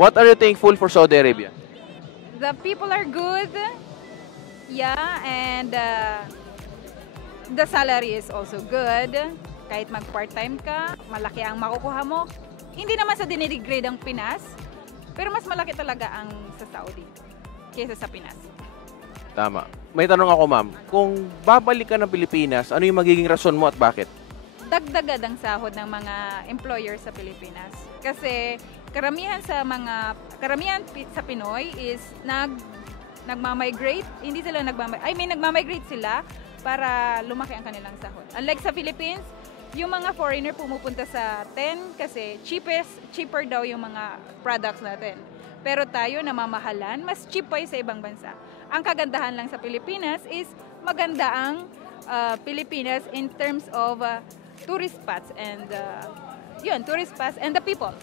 What are you thankful for Saudi Arabia? The people are good, yeah, and the salary is also good. Kahit mag-part-time ka, malaki ang makukuha mo. Hindi naman sa dinidegrade ang Pinas, pero mas malaki talaga ang sa Saudi kaysa sa Pinas. Tama. May tanong ako, ma'am. Kung babalik ka ng Pilipinas, ano yung magiging rason mo at bakit? Dagdagad ang sahod ng mga employer sa Pilipinas. Kasi karamihan sa Pinoy is nagmamigrate, hindi sila nagmamigrate sila para lumaki ang kanilang sahod. Unlike sa Philippines, yung mga foreigner pumupunta sa atin kasi cheaper daw yung mga products natin. Pero tayo namamahalan, mas cheap pa sa ibang bansa. Ang kagandahan lang sa Pilipinas is maganda ang Pilipinas in terms of tourist spots and tourist spots and the people.